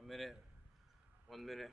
1 minute. 1 minute.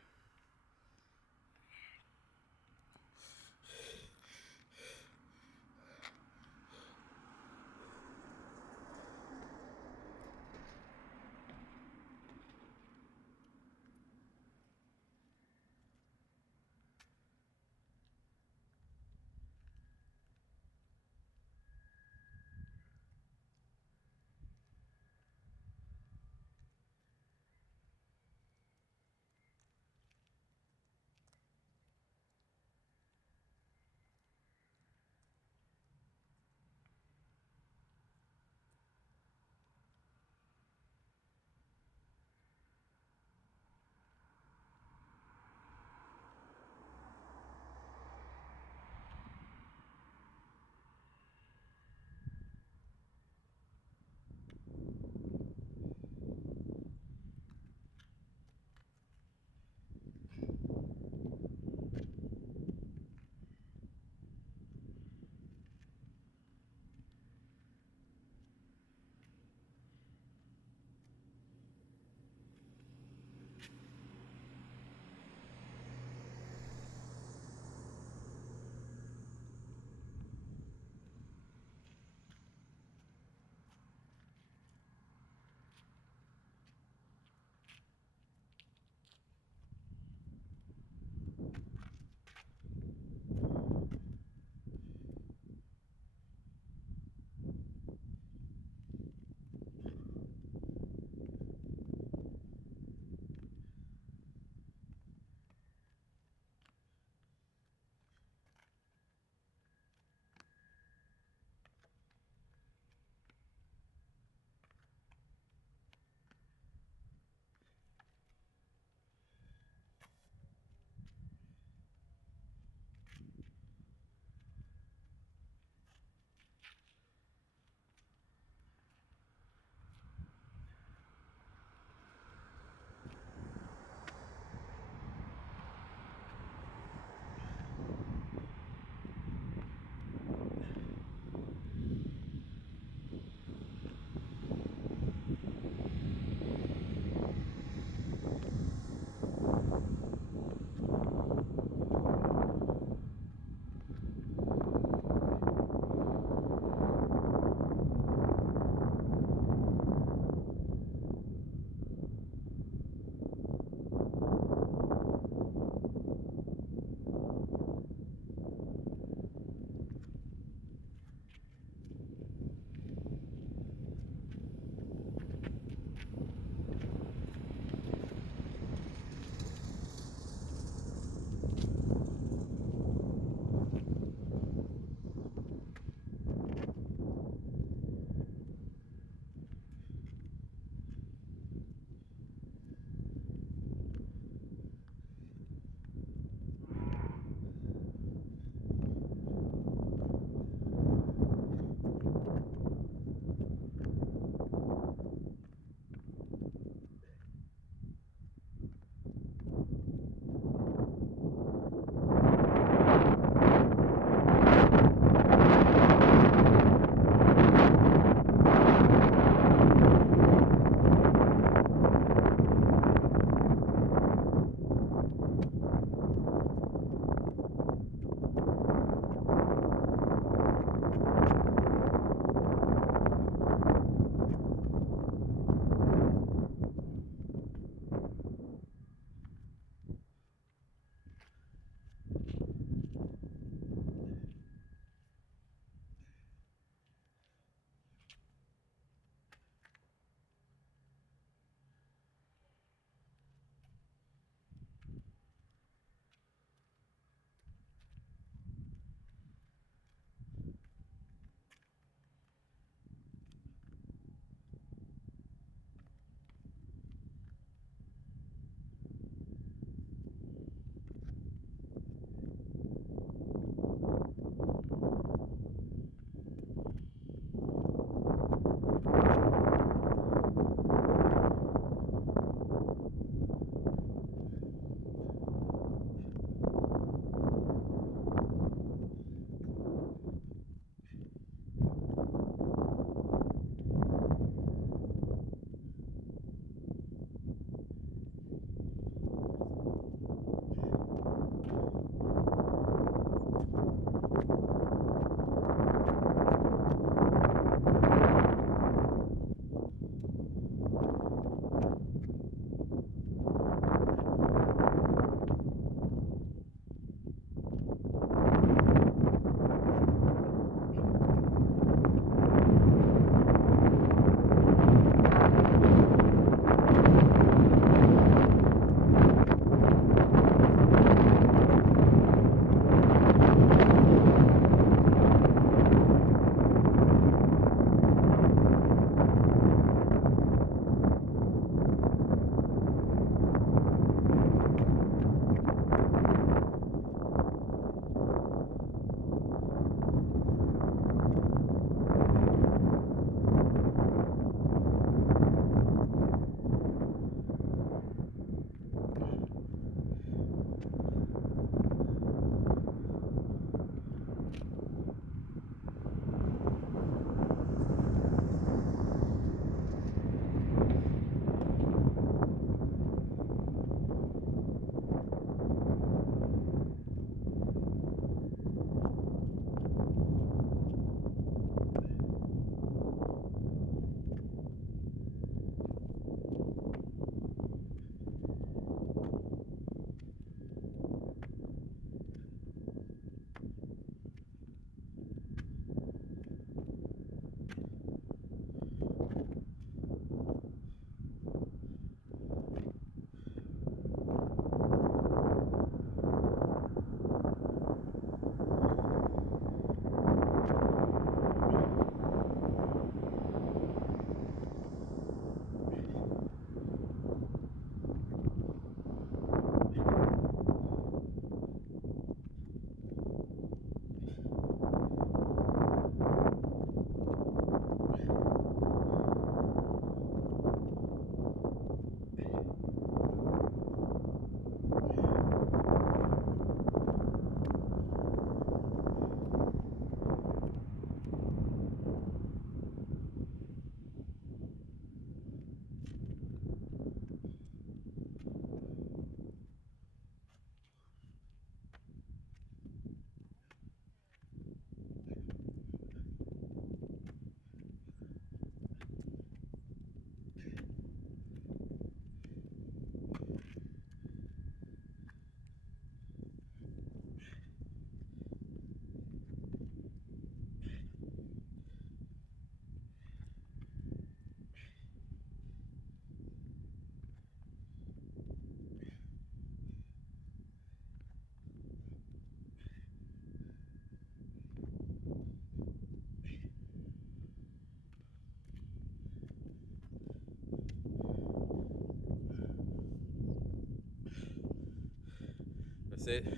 That's it.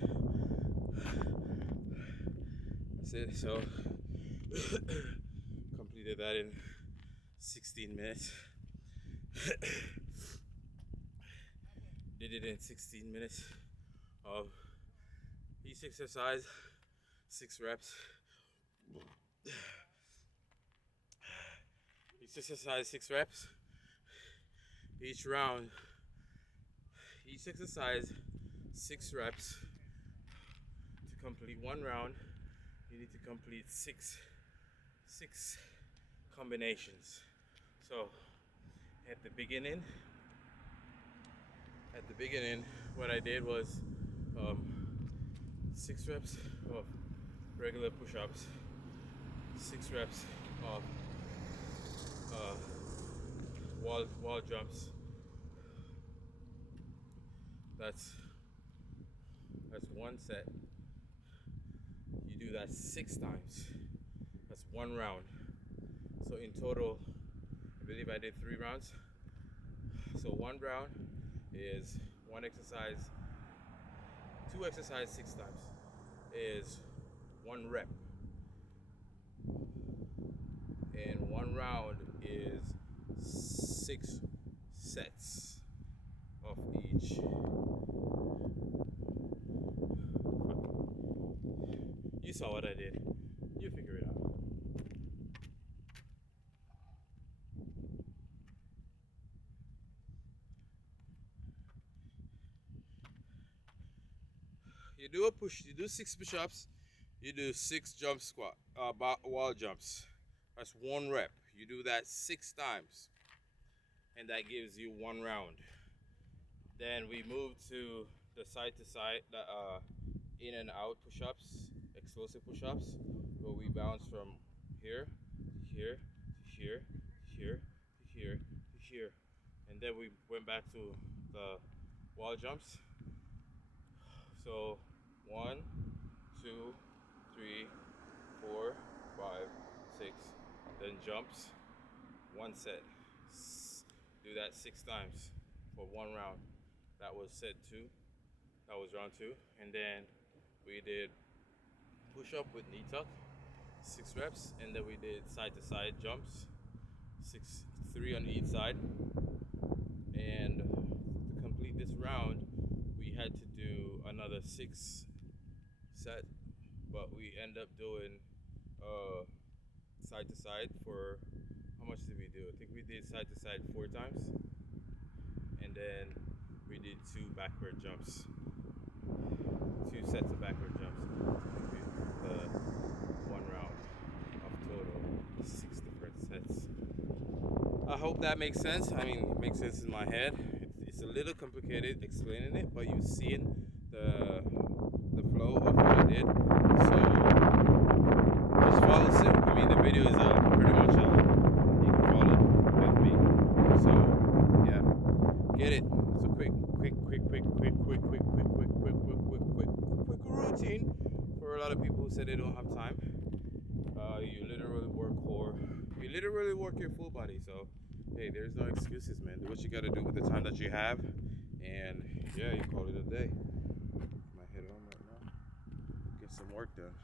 That's it. So completed that in 16 minutes. Did it in 16 minutes of each exercise, 6 reps. Each exercise, 6 reps. Each round, each exercise, 6 reps. To complete one round, you need to complete six combinations. So at the beginning, what I did was 6 reps of regular push-ups, 6 reps of wall jumps. That's one set. You do that 6 times. That's one round. So in total, I believe I did 3 rounds. So one round is one exercise, 2 exercises 6 times is 1 rep. And one round is 6 sets of each. You saw what I did. You figure it out. You do 6 push-ups, you do 6 jump squat, wall jumps. That's 1 rep. You do that 6 times, and that gives you 1 round. Then we move to the side to side, in and out push-ups, explosive push-ups, where we bounce from here to here to here to here to here to here, and then we went back to the wall jumps. So 1, 2, 3, 4, 5, 6, then jumps, 1 set. Do that 6 times for 1 round. That was set 2. That was round 2. And then we did push up with knee tuck, 6 reps, and then we did side to side jumps, 3 on each side. And to complete this round, we had to do another 6 set, but we end up doing side to side for, how much did we do? I think we did side to side 4 times, and then we did 2 backward jumps, 2 sets of backward jumps to complete the 1 round of total 6 different sets. I hope that makes sense. I mean, it makes sense in my head. It's a little complicated explaining it, but you've seen the flow of what I did. So just follow suit. I mean, the video is pretty much you can follow with me. So yeah, get it. So quick routine for a lot of people who said they don't have time. You literally work your full body. So hey, there's no excuses, man. Do what you gotta do with the time that you have, and yeah, you call it a day. My head on right now. Get some work done.